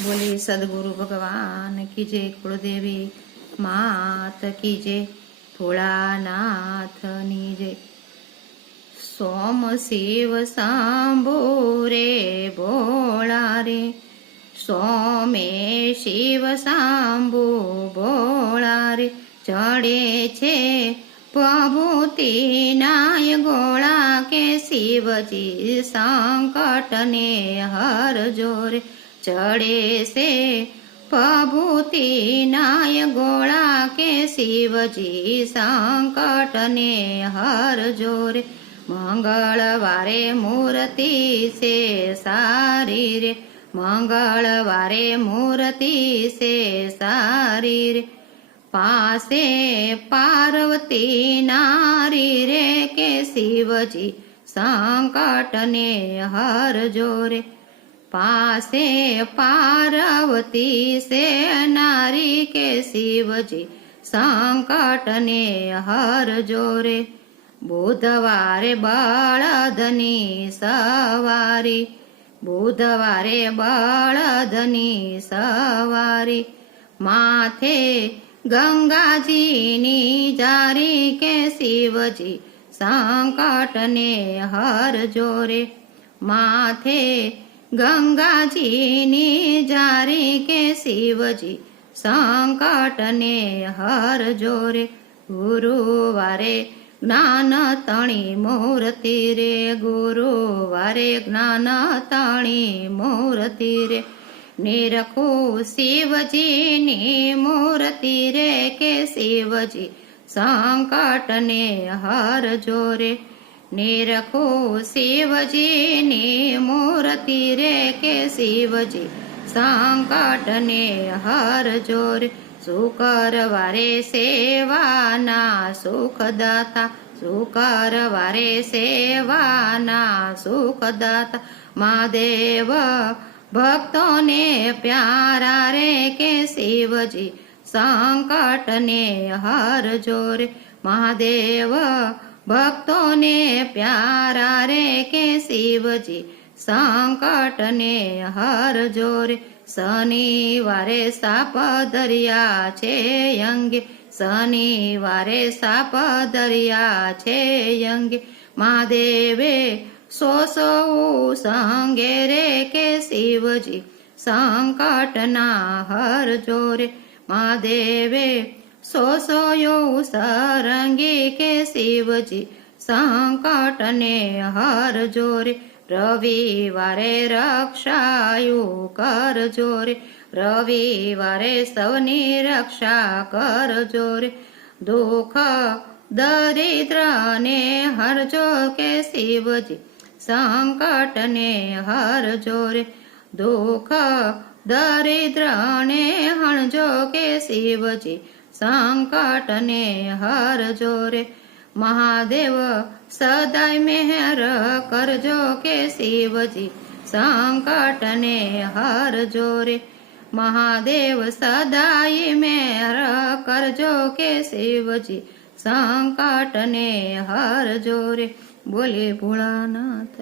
बोले सदगुरु भगवान की जय, कुलदेवी मात की जय, भोलानाथनी जय। सोम शिव शंभु रे भोला रे, सोमे शिव शंभु भोला रे, चढ़े छे प्रभुति नाय गोला के शिवजी संकट ने हर जोरे, चढ़े से प्रभुति नाय गोला के शिवजी संकट ने हर जोरे। मंगलवारे मूर्ति से सारी रे, मंगलवारे मूर्ति से सारी रे, पासे पार्वती नारी रे के शिवजी संकट ने हर जोरे। पासे पार्वती से नारी के शिवजी संकट ने हर जोरे। बुधवारे बळदनी सवारी, बुधवारे बळदनी सवारी, माथे गंगाजीनी जारी के शिवजी संकट ने हर जोरे। माथे गंगाजीनी जारी के शिवजी संकट ने हर जोरे। गुरुवारे ज्ञान तणी मूर्ति रे, गुरुवारे ज्ञान तणी मूर्ति रे, निरखू शिवजी नी मूर्ति रे के शिवजी संकट ने हर जोरे। निरखू शिवजी नी मूर्ति रे के शिवजी संकट ने हर जोरे। शुक्रवारे सेवाना सुखदाता, शुक्रवारे सेवाना सुखदाता, महादेव भक्तों ने प्यारा रे के शिवजी संकट ने हर जोरे। महादेव भक्तों ने प्यारा रे के शिवजी संकट ने हर जोरे। शनिवारे साप दरिया छे अंगे, शनिवारे साप दरिया छे अंगे, महादेवे सो संगे रे के शिवजी संकट ना हर जोरे। महादेवे सो सरंगी के शिवजी संकट ने हर जोरे। रविवारे रक्षायु कर जोरे, रविवारे सवनी रक्षा कर जोरे। दुख दरिद्र ने हर जो के शिवजी संकट ने हर जोरे। दुख दरिद्र ने हर जो के शिवजी संकट ने हर जोरे। महादेव सदाय मेहर करजो के शिवजी संकट ने हर जोरे। महादेव सदाय मेहर करजो के शिवजी संकट ने हर जोरे। बोले भोलानाथ।